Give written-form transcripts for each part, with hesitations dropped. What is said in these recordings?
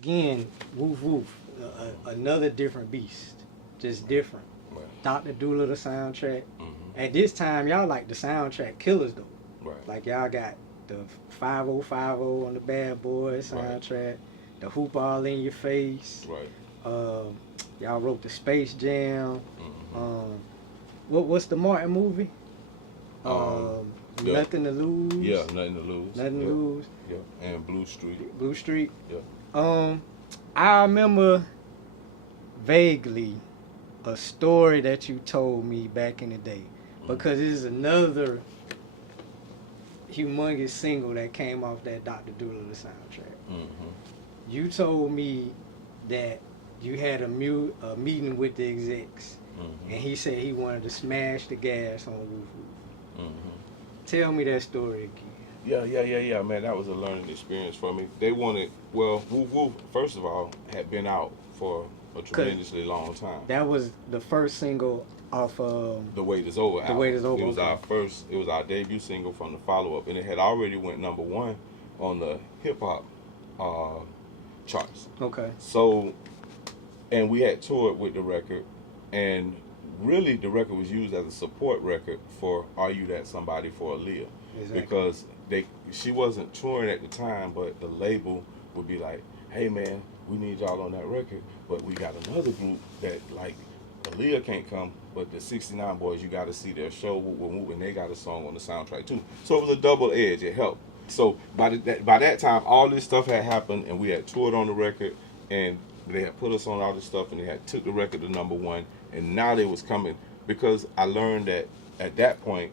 Again, Woof Woof, another different beast, just different. Right. Dr. Dolittle soundtrack. Mm-hmm. At this time, y'all like the soundtrack killers though. Right. Like y'all got the 5050 on the Bad Boys soundtrack, the Hoop All in Your Face. Right. Y'all wrote the Space Jam. Mm-hmm. What's the Martin movie? Yeah. Nothing to Lose. Yeah, Nothing to Lose. Nothing to Lose. Yeah, and Blue Street. Blue Street. Yeah. I remember vaguely a story that you told me back in the day, because it is another humongous single that came off that Dr. Dolittle soundtrack. Mm-hmm. You told me that you had a meeting with the execs, and he said he wanted to smash the gas on Woof Woof. Mm-hmm. Tell me that story again. Yeah, man. That was a learning experience for me. They wanted, Woof Woof, first of all, had been out for a tremendously long time. That was the first single off The Wait Is Over album. The Wait Is Over. It was it was our debut single from the follow-up, and it had already went #1 on the hip-hop charts. Okay. So, and we had toured with the record, and really the record was used as a support record for Are You That Somebody for Aaliyah. Exactly. Because she wasn't touring at the time, but the label would be like, hey man, we need y'all on that record, but we got another group that, like, Aaliyah can't come, but the 69 Boys, you got to see their show, and they got a song on the soundtrack too. So it was a double edge, it helped. So by that time, all this stuff had happened, and we had toured on the record, and they had put us on all this stuff, and they had took the record to #1, and now they was coming, because I learned that at that point,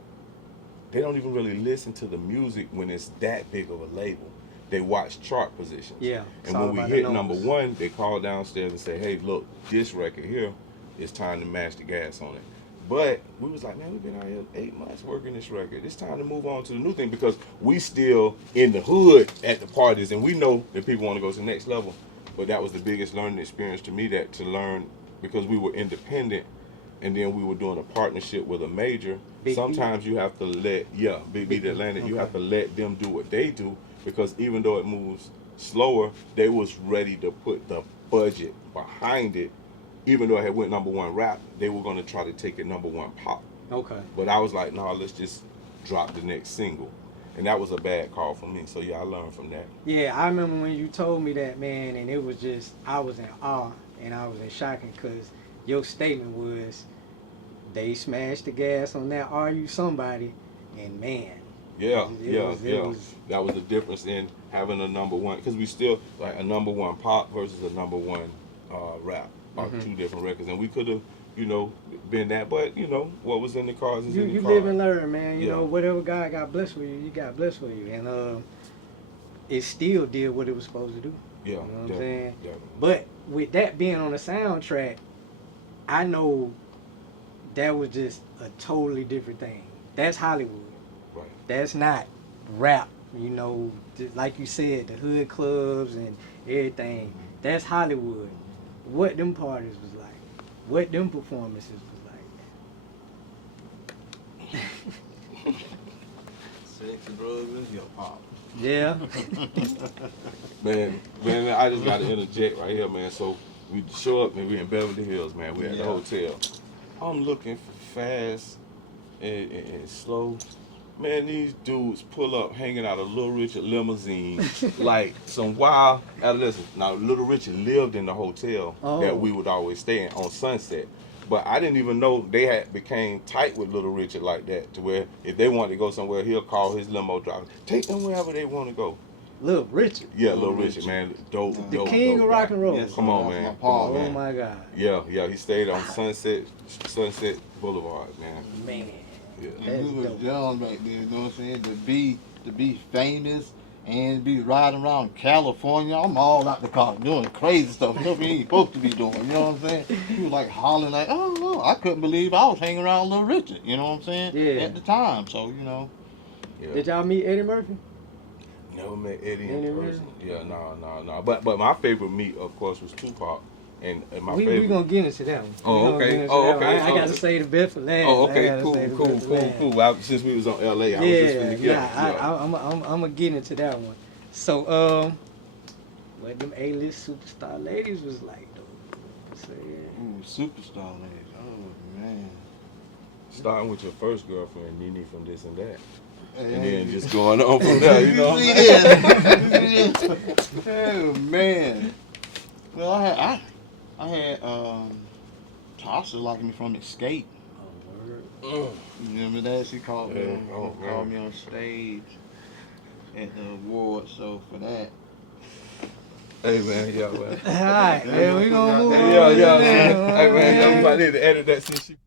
they don't even really listen to the music when it's that big of a label. They watch chart positions. Yeah. And when we hit #1, they call downstairs and say, hey, look, this record here, it's time to mash the gas on it. But we was like, man, we've been out here 8 months working this record. It's time to move on to the new thing, because we still in the hood at the parties, and we know that people want to go to the next level. But that was the biggest learning experience to me, that to learn, because we were independent, and then we were doing a partnership with a major. Sometimes you have to let, Big Beat Atlantic, you have to let them do what they do, because even though it moves slower, they was ready to put the budget behind it. Even though it had went #1 rap, they were going to try to take it #1 pop. Okay. But I was like, no, let's just drop the next single. And that was a bad call for me. So yeah, I learned from that. Yeah, I remember when you told me that, man, and it was just, I was in awe and I was in shocking, because your statement was, they smashed the gas on that Are You Somebody, and man. Yeah. That was the difference in having a #1, because we still, like, a #1 pop versus a #1 rap are two different records. And we could have, been that, but, what was in the cards is in the cards. You live and learn, man. You know, whatever God got blessed with you, you got blessed with you. And it still did what it was supposed to do. Yeah, you know what I'm saying? Definitely. But with that being on the soundtrack, I know that was just a totally different thing. That's Hollywood. Right. That's not rap, just like you said, the hood clubs and everything. Mm-hmm. That's Hollywood. What them parties was like, what them performances was like. Sex, drugs, and hip hop. Yeah. man, I just got to interject right here, man. So we show up, and we in Beverly Hills, man. We at the hotel. I'm looking for fast and slow. Man, these dudes pull up hanging out of Little Richard limousine like some wild adolescents. Now, Little Richard lived in the hotel that we would always stay in on Sunset. But I didn't even know they had became tight with Little Richard like that, to where if they wanted to go somewhere, he'll call his limo driver, take them wherever they want to go. Little Richard? Yeah, Little Richard, man. Dope. The king of rock and roll. Yes, Come on, man. Oh, my God. Yeah, he stayed on Sunset Boulevard, man. Man. Yeah. And we was young back then, you know what I'm saying? To be famous and be riding around California. I'm all out the car doing crazy stuff. Stuff we ain't supposed to be doing, you know what I'm saying? He was like hollering like, oh no, I couldn't believe I was hanging around Little Richard, you know what I'm saying? Yeah. At the time, so Yeah. Did y'all meet Eddie Murphy? Never met Eddie in person. Yeah, no. But my favorite meet, of course, was Tupac. And my favorite. We gonna get into that one. Oh, okay. I gotta say the best for last. Oh, okay. Cool. Since we was on LA, I was just finna get I'm gonna get into that one. So, what them A-list superstar ladies was like, though. So, yeah. Ooh, superstar ladies. Oh man. Starting with your first girlfriend, Nene from this and that. Hey, And then just going on from there, you know? See this? Oh man. Well, I had Tasha like me from Escape. Oh, word. You remember that? She called me, Yeah. Oh, called me on stage at the award show for that. Hey man, yeah, man. All right, man, we gonna move on. Yeah, to yeah, that man. one. Hey man, everybody need to edit that since she.